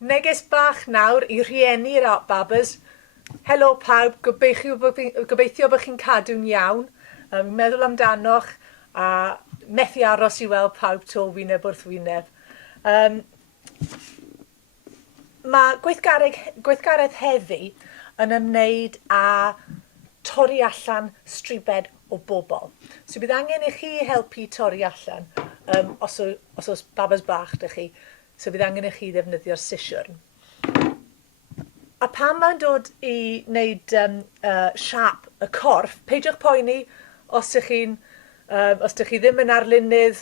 Neges bach nawr I rhieni'r babas. Helo pawb, gobeithio bod chi'n cadw'n iawn. Meddwl amdanoch a methu aros I weld pawb to wyneb wrth wyneb. Mae gweithgaredd heddi yn ymwneud â torri allan stribed o bobl. So bydd angen I chi helpu torri allan os oes babas bach dych chi. So bydd angen I chi ddefnyddio'r sesiwn. A pan mae'n dod I wneud siap y corff, peidiwch poeni os ydych chi ddim yn arlunydd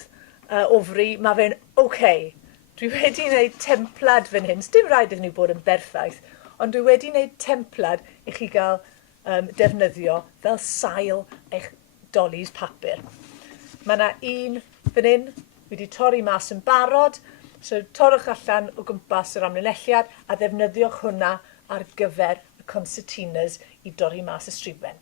ofri, mae fe'n okay. Dwi wedi wneud templad fan hyn. Dim rhaid iddyn nhw bod yn berffaith, ond dwi wedi wneud templad I chi gael defnyddio fel sail eich dolis papur. Mae yna un fan hyn wedi torri mas yn barod, so torrwch allan o gwmpas yr amlinelliad a ddefnyddiwch hwnna ar gyfer y concertinas I dorri mas y striben.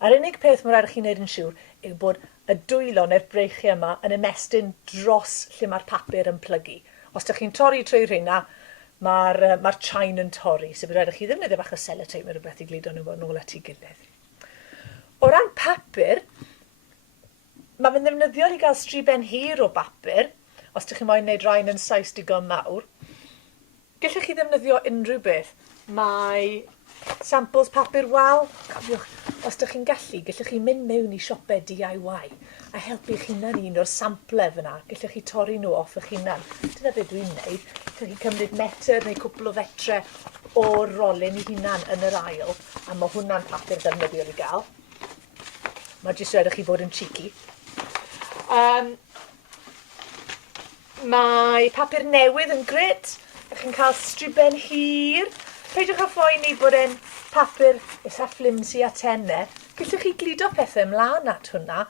Yr unig peth mae'n rhaid I chi wneud yn siŵr yw bod y dwylo neu'r breichiau yma yn ymestyn dros lle mae'r papur yn plygu. Os ydych chi'n torri trwy'r hynna, mae'r chain yn torri, so bydd rhaid I chi ddefnyddio bach o sellotape neu rhywbeth I gludo nhw nôl at ei gilydd. O ran papur, mae fe'n ddefnyddiol I gael striben hir o bapur, os ydych chi'n moyn wneud rhain yn sais digon mawr. Gallwch chi ddefnyddio unrhyw beth. Mae samples papur wal. Cofiwch, os ydych chi'n gallu, gallwch chi mynd mewn I siopau DIY a helpu'ch hunan un o'r samplau fyna. Gallwch chi torri nhw off eich hunan. Dyna beth dwi'n wneud. Gallwch chi cymryd metr neu cwpl o fetre o'r rolyn I hunan yn yr ail, a mae hwnna'n papur ddefnyddiol I gael. Mae jyst rhaid I chi fod yn cheeky. Mae papur newydd yn grêt. Ydych chi'n cael striben hir. Peidiwch â phoeni bod e'n papur eitha flimsy a tenne. Gallwch chi gludo pethau ymlaen at hwnna.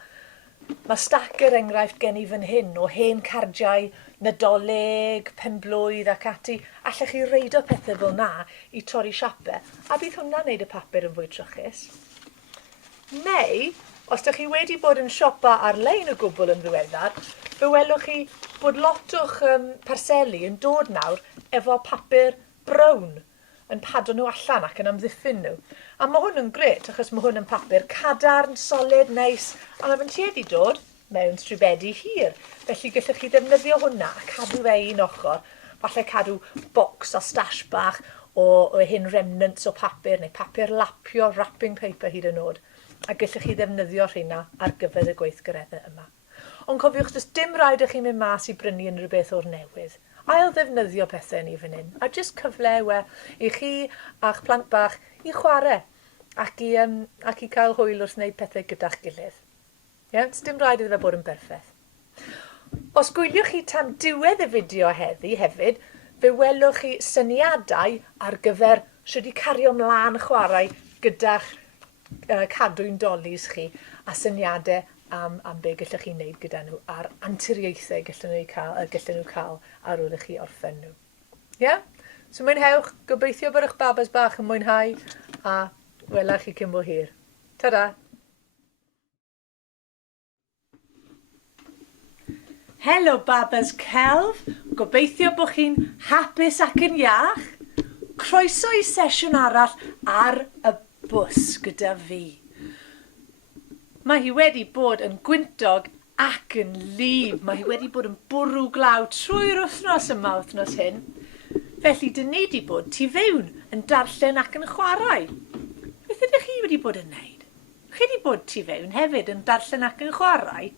Mae stac yr enghraifft gen I fan hyn o hen cardiau Nadolig, penblwydd ac ati. Allwch chi reidio pethau fel na I torri siapau, a bydd hwnna'n neud y papur yn fwy trwchus. Neu, os ydych chi wedi bod yn siopa ar-lein o gwbl yn ddiweddar, fe welwch chi bod lot o'ch parseli yn dod nawr efo papur brown yn padw nhw allan ac yn amddiffyn nhw. A mae hwn yn grêt achos mae hwn yn papur cadarn, solid, neis, a mae fe'n tueddu dod mewn stribedi hir. Felly gallwch chi ddefnyddio hwnna a cadw fe un ochr, falle cadw bocs o stash bach o hyn remnants o papur neu papur lapio, wrapping paper hyd yn oed. A gallwch chi ddefnyddio rhywna ar gyfer y gweithgareddau yma. Ond cofiwch, does dim rhaid I chi mynd mas I brynu unrhyw beth o'r newydd. Ail ddefnyddio pethau ni fan hyn, a jyst cyfle I chi a'ch plant bach I chwarae ac I cael hwyl wrth wneud pethau gyda'ch gilydd. Does dim rhaid iddo fe bod yn berffaith. Os gwyliwch chi tan diwedd y fideo heddi hefyd, fe welwch chi syniadau ar gyfer sut I cario mlaen chwarae gyda'ch cadwyn dolis chi a syniadau am be gallwch chi wneud gyda nhw a'r anturiaethau gallwn nhw cael ar ôl I chi orffen nhw. So mwynhewch, gobeithio bod eich babas bach yn mwynhau a welach chi cymbo hir. Ta-da! Helo Babas Celf, gobeithio bod chi'n hapus ac yn iach. Croeso I sesiwn arall ar y bws gyda fi. Mae hi wedi bod yn gwyntog ac yn lif. Mae hi wedi bod yn bwrw glaw trwy'r wythnos yma wythnos hyn. Felly dyn ni wedi bod tu fewn yn darllen ac yn chwarae. Beth ydych chi wedi bod yn wneud? Chi wedi bod tu fewn hefyd yn darllen ac yn chwarae?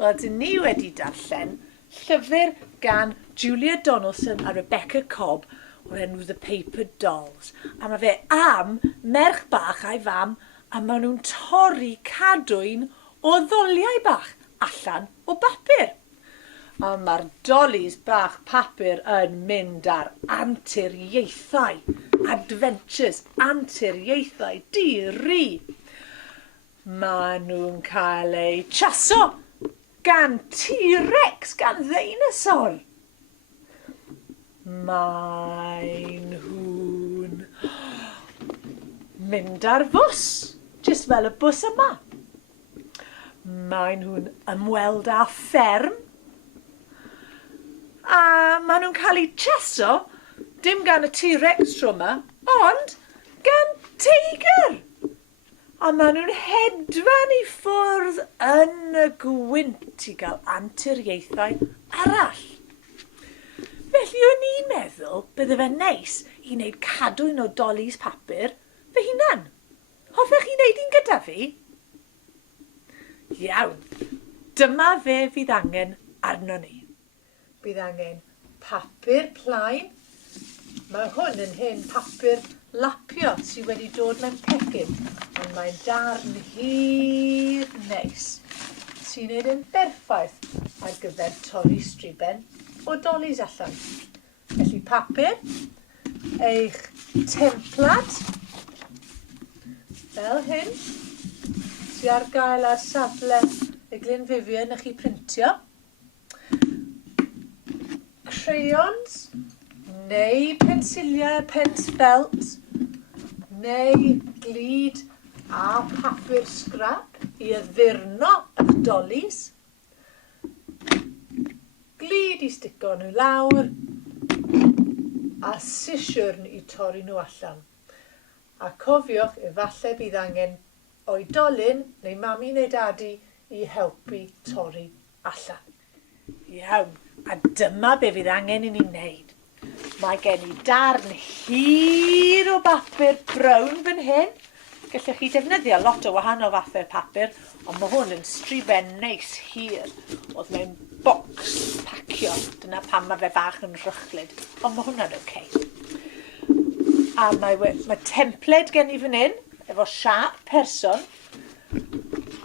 Wel, dyn ni wedi darllen llyfr gan Julia Donaldson a Rebecca Cobb o'r enw The Paper Dolls. A mae fe am merch bach a'i fam a maen nhw'n torri cadwyn o ddoliau bach allan o bapur. A mae'r dolis bach papur yn mynd ar anturiaethau, adventures, anturiaethau, diri. Maen nhw'n cael eu chaso gan T-Rex, gan ddeinosor. Maen nhw'n mynd ar fws, jyst fel y bws yma. Maen nhw'n ymweld â fferm. A maen nhw'n cael eu chaso dim gan y T-Rex tro yma, ond gan teigr. A maen nhw'n hedfan i ffwrdd yn y gwynt i gael anturiaethau arall. Felly o'n i'n meddwl bydde fe'n neis i wneud cadwyn o dolis papur fy hunan. Hoffech chi wneud un gyda fi? Iawn, dyma fe fydd angen arno ni. Bydd angen papur plaen. Mae hwn yn hen papur lapio sydd wedi dod mewn pecyn, ond mae'n darn hir neis sy'n gwneud yn berffaith ar gyfer torri striben o dolis allan. Felly papur, eich templad, fel hyn, sydd ar gael ar safle y Glynfifio chi printio. Crayons, neu pensiliau, pensfelt, neu glud a papur scrap i addurno eich dolis. Glud i stico nhw lawr a sesiwn i torri nhw allan. A cofiwch efallai bydd angen oedolyn neu mami neu dadi i helpu torri allan. Iawn, a dyma be fydd angen i ni wneud. Mae gen i darn hir o bapur brown fan hyn. Gallwch chi defnyddio lot o wahanol fathau papur, ond mae hwn yn striben neis hir. Oedd mewn bocs pacio. Dyna pam mae fe bach yn rychlyd. Ond mae hwnna'n oce. A mae templed gen i fan hyn, efo siap person.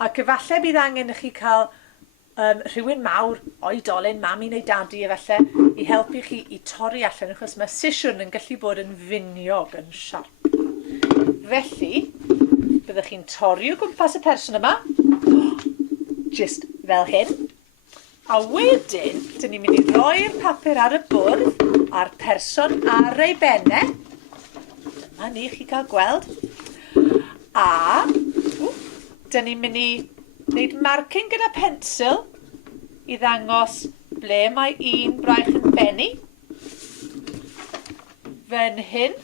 Ac efallai bydd angen i chi cael rhywun mawr, oedolyn, mami neu dadi efallai, i helpu chi i torri allan, achos mae sesiwn yn gallu bod yn finiog yn siarp. Felly, byddwch chi'n torri o gwmpas y person yma, just fel hyn. A wedyn, dyn ni'n mynd i roi'r papur ar y bwrdd a'r person ar ei bennau. Dyma ni chi cael gweld. A dyn ni'n mynd i wneud marcing gyda pensil i ddangos ble mae un braich yn benni. Fan hyn.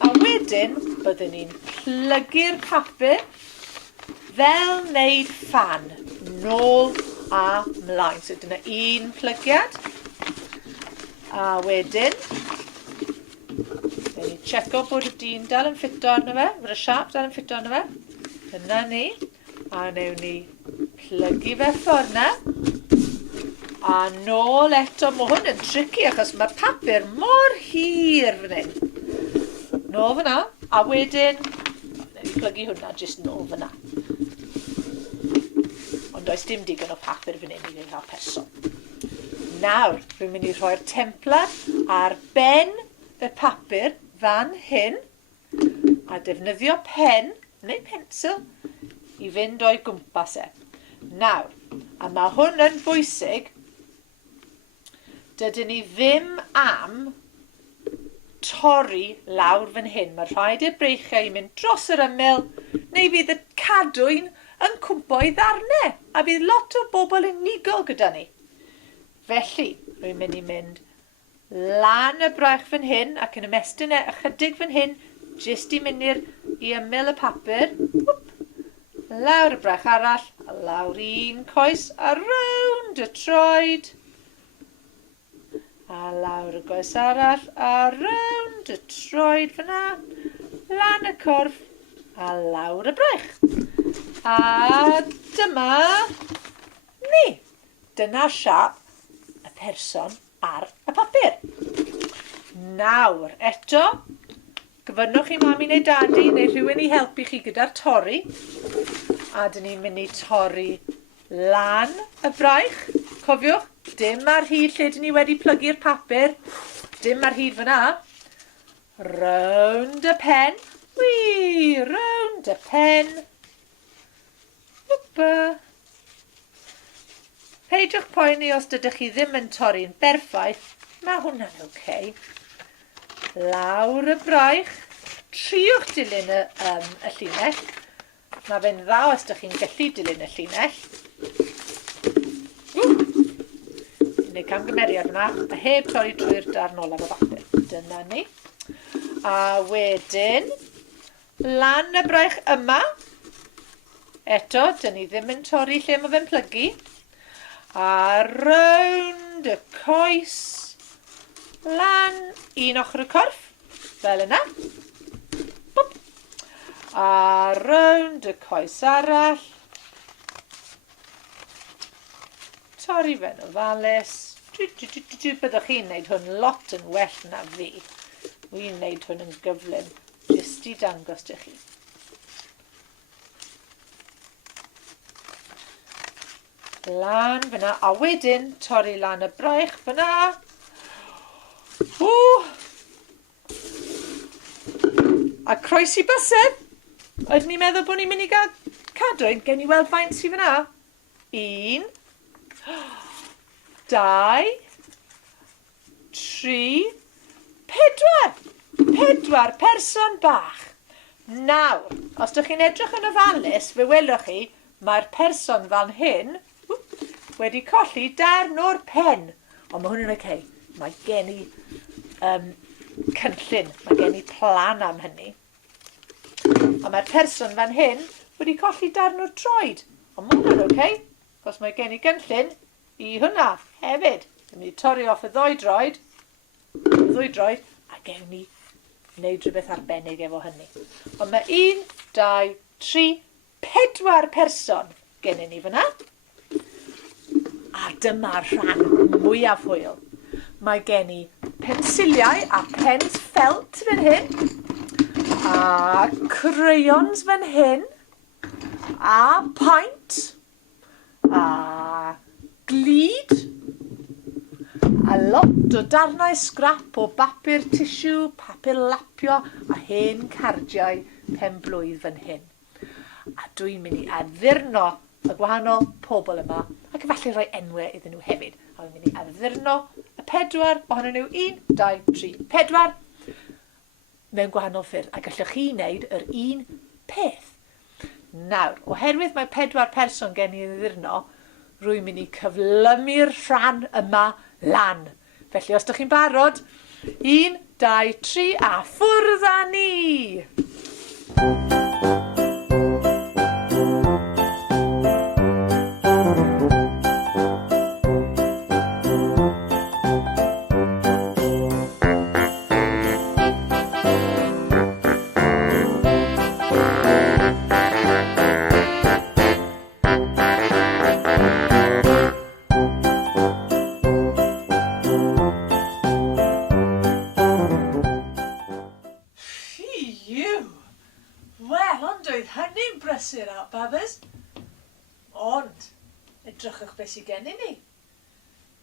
A wedyn, byddwn ni'n plygu'r papur fel wneud fan, nôl a mlaen. So dyna un plygiad. A wedyn, ni'n checo bod y dyn dal yn ffito arno fe, bod y siap dal yn ffito arno fe. Dyna ni. A newn ni plygu fe ffordd na. A nôl eto, mae hwn yn tricky achos mae'r papur mor hir fan hyn. Nôl fyna, a wedyn, newn ni plygu hwnna jyst nôl fyna. Ond does dim digon o papur fan hyn i gael person. Nawr, rwy'n mynd i rhoi'r templad ar ben y papur fan hyn a defnyddio pen neu pensil i fynd o'i gwmpas e. Nawr, a mae hwn yn bwysig, dydyn ni ddim am torri lawr fan hyn. Mae rhaid i'r breichiau i mynd dros yr ymyl, neu fydd y cadwyn yn cwmpo i ddarnau, a bydd lot o bobl yn unigol gyda ni. Felly, rwy'n mynd i mynd lan y braich fan hyn, ac yn ymestyn ychydig fan hyn, jyst i mynd i ymyl y papur. Lawr y braich arall, a lawr un coes, a rownd y troed. A lawr y goes arall, a rownd y troed fyna, lan y corff, a lawr y braich. A dyma ni. Dyna siap y person ar y papur. Nawr, eto, gyfynnwch chi mami neu dadi neu rhywun i helpu chi gyda'r torri. A dyn ni'n mynd i torri lan y braich. Cofiwch, dim ar hyd lle dyn ni wedi plygu'r papur. Dim ar hyd fyna. Rownd y pen. Wii, rownd y pen. Wwpa. Peidiwch poeni os dydych chi ddim yn torri'n berffaith. Mae hwnna'n oce. Lawr y braich. Triwch dilyn y llinell. Mae fe'n dda os ydych chi'n gallu dilyn y llinell. Neu camgymeriad yma, a heb torri trwy'r darn olaf o bapur. Dyna ni. A wedyn, lan y braich yma. Eto, dyn ni ddim yn torri lle mae fe'n plygu. A rownd y coes, lan un ochr y corff, fel yna. Bwp. A rownd y coes arall. Torri fe'n ofalus. Byddwch chi'n gwneud hwn lot yn well na fi. Wi'n gwneud hwn yn gyflym, jyst i dangos dy chi. Lan fyna, a wedyn torri lan y braich fyna. A croesi bysedd. Ydyn ni'n meddwl bod ni'n mynd i gael cadwyn? Gen i weld faint sydd fyna. 1, 2, 3, 4. 4 person bach. Nawr, os ydych chi'n edrych yn ofalus, fe welwch chi, mae'r person fan hyn wedi colli darn o'r pen. Ond mae hwn yn okay. Mae gen i cynllun, mae gen i plan am hynny. A mae'r person fan hyn wedi colli darn o'r troed. Ond mae hwn yn okay, cos mae gen i gynllun i hwnna hefyd. Dwi'n mynd i torri off y ddwy droed, a gewn ni wneud rhywbeth arbennig efo hynny. Ond mae 1, 2, 3, 4 person gennym ni fyna. A dyma'r rhan mwyaf hwyl. Mae gen i pensiliau a pens ffelt fan hyn. A crayons fan hyn. A paint. A glud. A lot o darnau scrap o bapur tissue, papur lapio a hen cardiau pen-blwydd fan hyn. A dwi'n mynd i addurno y gwahanol pobl yma ac efallai rhoi enwau iddyn nhw hefyd. A dwi'n mynd i addurno y 4 ohonyn nhw 1, 2, 3, 4 mewn gwahanol ffyrdd. A gallwch chi wneud yr un peth. Nawr, oherwydd mae 4 person gen i addurno, rwy'n mynd i cyflymu'r rhan yma lan. Felly, os ydych chi'n barod, 1, 2, 3 a ffwrdd â ni! Brysur out, babas. Ond, edrychwch beth sydd gen i ni.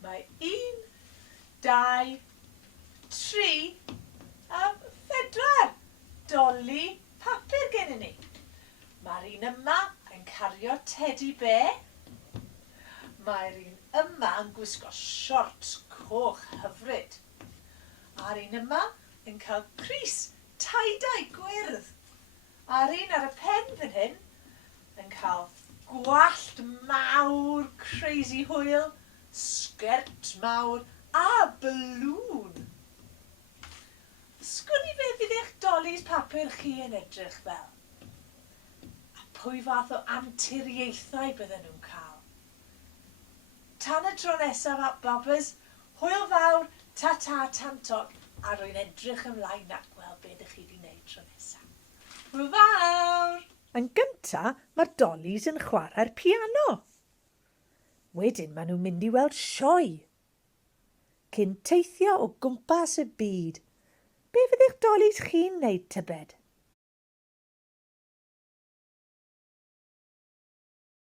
Mae 1, 2, 3 a 4 doli papur gen i ni. Mae'r un yma yn cario teddy bear. Mae'r un yma yn gwisgo shorts coch hyfryd. A'r un yma yn cael crys tie-dye gwyrdd. A'r un ar y pen fan hyn yn cael gwallt mawr, crazy hwyl, sgert mawr a balloon. Sgwni beth fydd eich dolis papur chi yn edrych fel? A pwy fath o anturiaethau bydden nhw'n cael? Tan y tro nesaf, babas, hwyl fawr, ta-ta, tantoc, a rwy'n edrych ymlaen at gweld beth ych chi wedi gwneud tro nesaf. Hwyl fawr! Yn gyntaf, mae'r dolis yn chwarae'r piano. Wedyn maen nhw'n mynd i weld sioe. Cyn teithio o gwmpas y byd. Be fydd eich dolis chi'n wneud tybed?